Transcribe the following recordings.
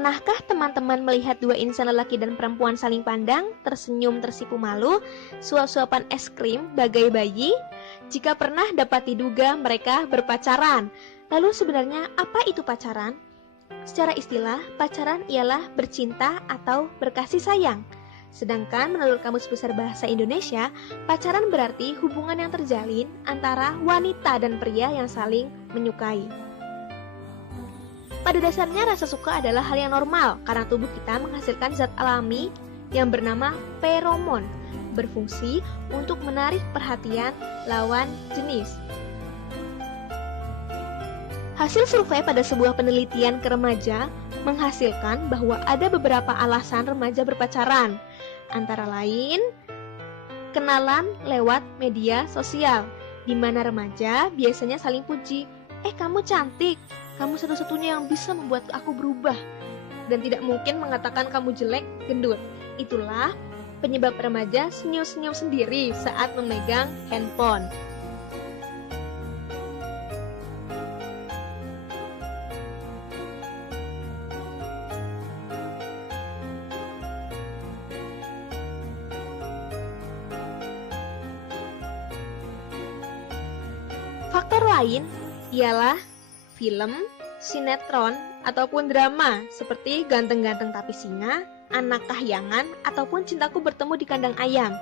Pernahkah teman-teman melihat dua insan lelaki dan perempuan saling pandang, tersenyum tersipu malu, suap-suapan es krim bagai bayi? Jika pernah, dapat diduga mereka berpacaran. Lalu sebenarnya apa itu pacaran? Secara istilah, pacaran ialah bercinta atau berkasih sayang. Sedangkan menurut Kamus Besar Bahasa Indonesia, pacaran berarti hubungan yang terjalin antara wanita dan pria yang saling menyukai. Pada dasarnya rasa suka adalah hal yang normal karena tubuh kita menghasilkan zat alami yang bernama feromon, berfungsi untuk menarik perhatian lawan jenis. Hasil survei pada sebuah penelitian ke remaja menghasilkan bahwa ada beberapa alasan remaja berpacaran, antara lain kenalan lewat media sosial, di mana remaja biasanya saling puji, kamu cantik, kamu satu-satunya yang bisa membuat aku berubah, dan tidak mungkin mengatakan kamu jelek, gendut. Itulah penyebab remaja senyum-senyum sendiri saat memegang handphone. Faktor lain ialah film, sinetron, ataupun drama seperti Ganteng-Ganteng Tapi Singa, Anak Kahyangan, ataupun Cintaku Bertemu di Kandang Ayam.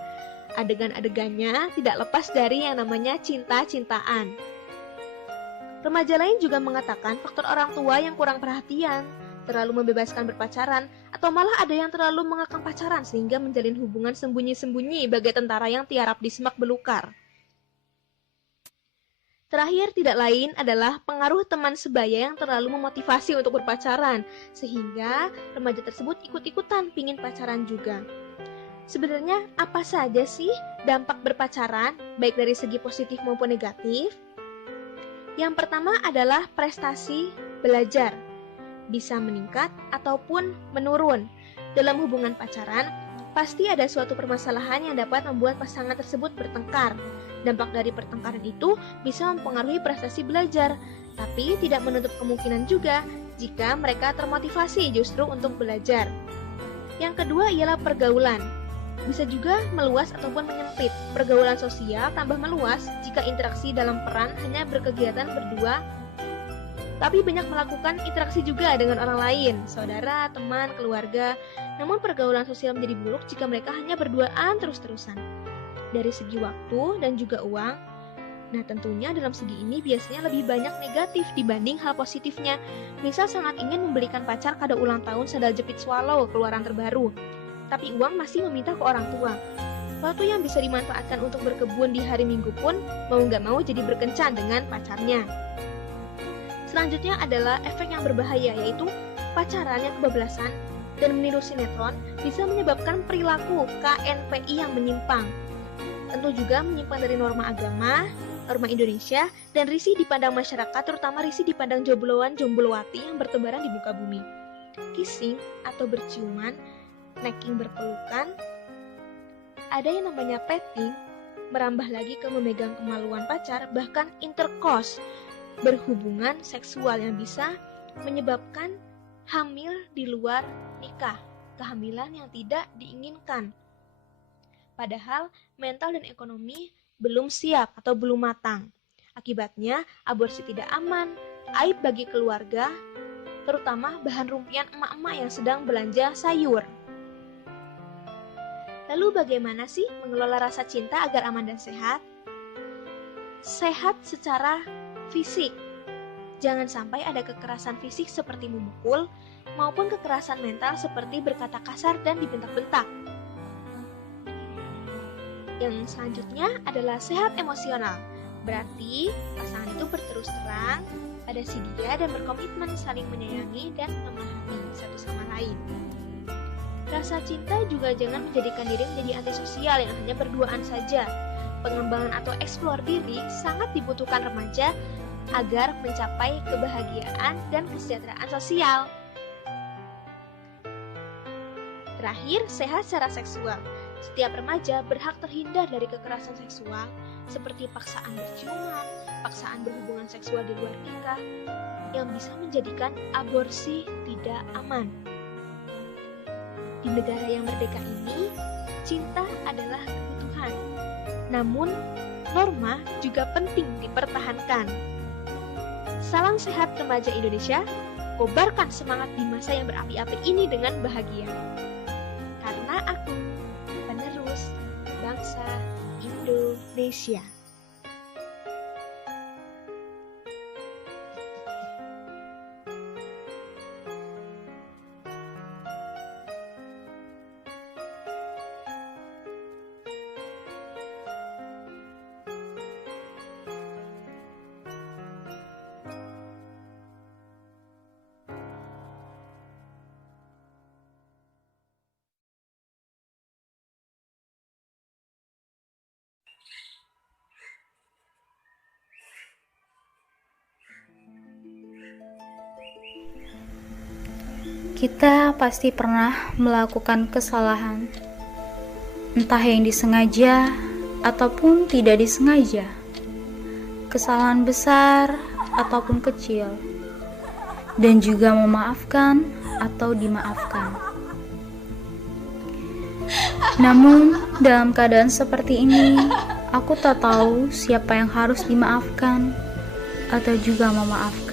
Adegan-adegannya tidak lepas dari yang namanya cinta-cintaan. Remaja lain juga mengatakan faktor orang tua yang kurang perhatian, terlalu membebaskan berpacaran, atau malah ada yang terlalu mengekang pacaran sehingga menjalin hubungan sembunyi-sembunyi bagai tentara yang tiarap di semak belukar. Terakhir tidak lain adalah pengaruh teman sebaya yang terlalu memotivasi untuk berpacaran, sehingga remaja tersebut ikut-ikutan pingin pacaran juga. Sebenarnya apa saja sih dampak berpacaran, baik dari segi positif maupun negatif? Yang pertama adalah prestasi belajar, bisa meningkat ataupun menurun. Dalam hubungan pacaran, pasti ada suatu permasalahan yang dapat membuat pasangan tersebut bertengkar. Dampak dari pertengkaran itu bisa mempengaruhi prestasi belajar, tapi tidak menutup kemungkinan juga jika mereka termotivasi justru untuk belajar. Yang kedua ialah pergaulan. Bisa juga meluas ataupun menyempit. Pergaulan sosial tambah meluas jika interaksi dalam peran hanya berkegiatan berdua, tapi banyak melakukan interaksi juga dengan orang lain, saudara, teman, keluarga. Namun pergaulan sosial menjadi buruk jika mereka hanya berduaan terus-terusan. Dari segi waktu dan juga uang, nah tentunya dalam segi ini biasanya lebih banyak negatif dibanding hal positifnya. Misal sangat ingin membelikan pacar kado ulang tahun sandal jepit Swallow keluaran terbaru, tapi uang masih meminta ke orang tua. Waktu yang bisa dimanfaatkan untuk berkebun di hari Minggu pun mau nggak mau jadi berkencan dengan pacarnya. Selanjutnya adalah efek yang berbahaya, yaitu pacaran yang kebablasan dan meniru sinetron bisa menyebabkan perilaku KNPI yang menyimpang. Tentu juga menyimpang dari norma agama, norma Indonesia, dan risih dipandang masyarakat, terutama risih dipandang jombloan jomblowati yang bertebaran di muka bumi. Kissing atau berciuman, necking berpelukan, ada yang namanya petting, merambah lagi ke memegang kemaluan pacar, bahkan intercourse, berhubungan seksual yang bisa menyebabkan hamil di luar nikah, kehamilan yang tidak diinginkan. Padahal mental dan ekonomi belum siap atau belum matang. Akibatnya aborsi tidak aman, aib bagi keluarga, terutama bahan rumpian emak-emak yang sedang belanja sayur. Lalu bagaimana sih mengelola rasa cinta agar aman dan sehat? Sehat secara fisik. Jangan sampai ada kekerasan fisik seperti memukul, maupun kekerasan mental seperti berkata kasar dan dibentak-bentak. Yang selanjutnya adalah sehat emosional. Berarti pasangan itu berterus terang pada si dia dan berkomitmen saling menyayangi dan memahami satu sama lain. Rasa cinta juga jangan menjadikan diri menjadi antisosial yang hanya berduaan saja. Pengembangan atau eksplor diri sangat dibutuhkan remaja agar mencapai kebahagiaan dan kesejahteraan sosial. Terakhir, sehat secara seksual. Setiap remaja berhak terhindar dari kekerasan seksual seperti paksaan berciuman, paksaan berhubungan seksual di luar nikah, yang bisa menjadikan aborsi tidak aman. Di negara yang merdeka ini, cinta adalah kebutuhan. Namun, norma juga penting dipertahankan. Salam sehat remaja Indonesia, kobarkan semangat di masa yang berapi-api ini dengan bahagia. Karena aku penerus bangsa Indonesia. Kita pasti pernah melakukan kesalahan, entah yang disengaja ataupun tidak disengaja, kesalahan besar ataupun kecil, dan juga memaafkan atau dimaafkan. Namun, dalam keadaan seperti ini, aku tak tahu siapa yang harus dimaafkan atau juga memaafkan.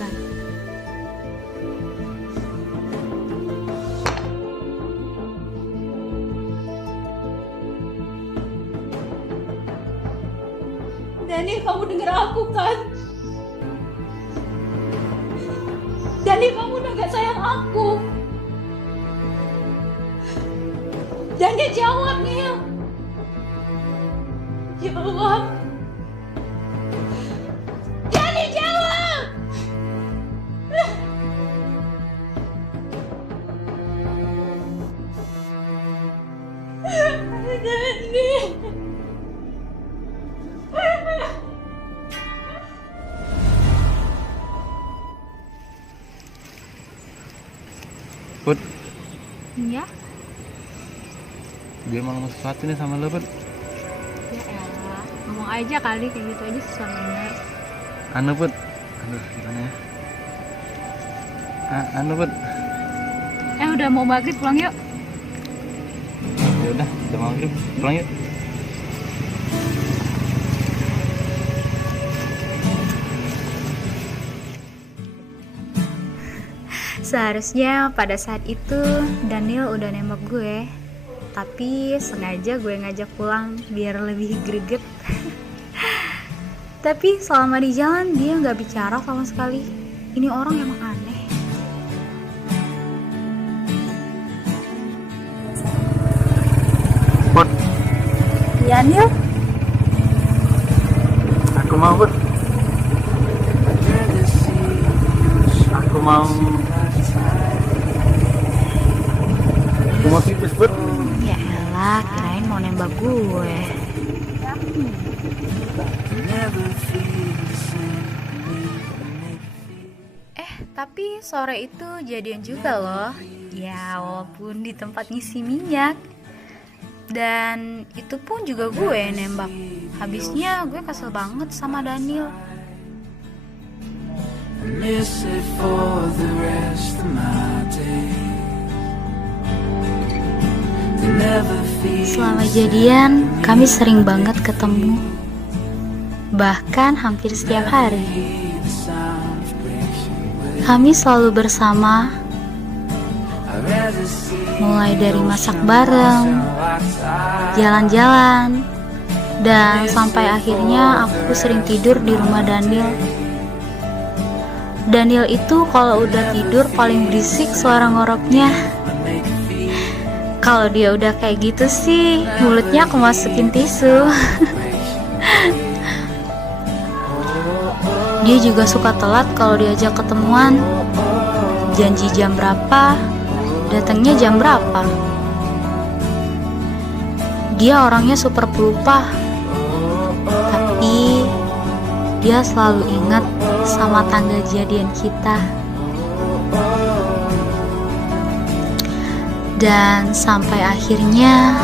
Daniel, kamu denger aku kan? Daniel, kamu udah gak sayang aku. Daniel, jawab, Neil. Jawab. Daniel, jawab. Daniel. Put, Ya? gue mau ngomong sesuatu nih sama lo, Put. Ya elah, ngomong aja kali, kayak gitu aja susah bener. Put. Aduh, gimana ya? Put. Udah mau maghrib, pulang yuk. Ya udah maghrib, pulang yuk. Seharusnya pada saat itu Daniel udah nembak gue, tapi sengaja gue ngajak pulang biar lebih greget. Tapi selama di jalan dia nggak bicara sama sekali. Ini orang emang aneh. Put, Ya Daniel, aku mau, Put. Aku mau pipis, Put. ya elah, kirain mau nembak gue. Tapi sore itu jadian juga loh. Ya walaupun di tempat ngisi minyak. Dan itu pun juga gue yang nembak. Habisnya gue kesel banget sama Daniel. Selama jadian, kami sering banget ketemu. Bahkan hampir setiap hari. Kami selalu bersama, mulai dari masak bareng, jalan-jalan, dan sampai akhirnya aku sering tidur di rumah Daniel. Daniel itu kalau udah tidur paling berisik suara ngoroknya. Kalau dia udah kayak gitu sih, mulutnya aku masukin tisu. Dia juga suka telat kalau diajak ketemuan. Janji jam berapa, datangnya jam berapa. Dia orangnya super pelupa, tapi dia selalu ingat sama tanggal jadian kita. Dan sampai akhirnya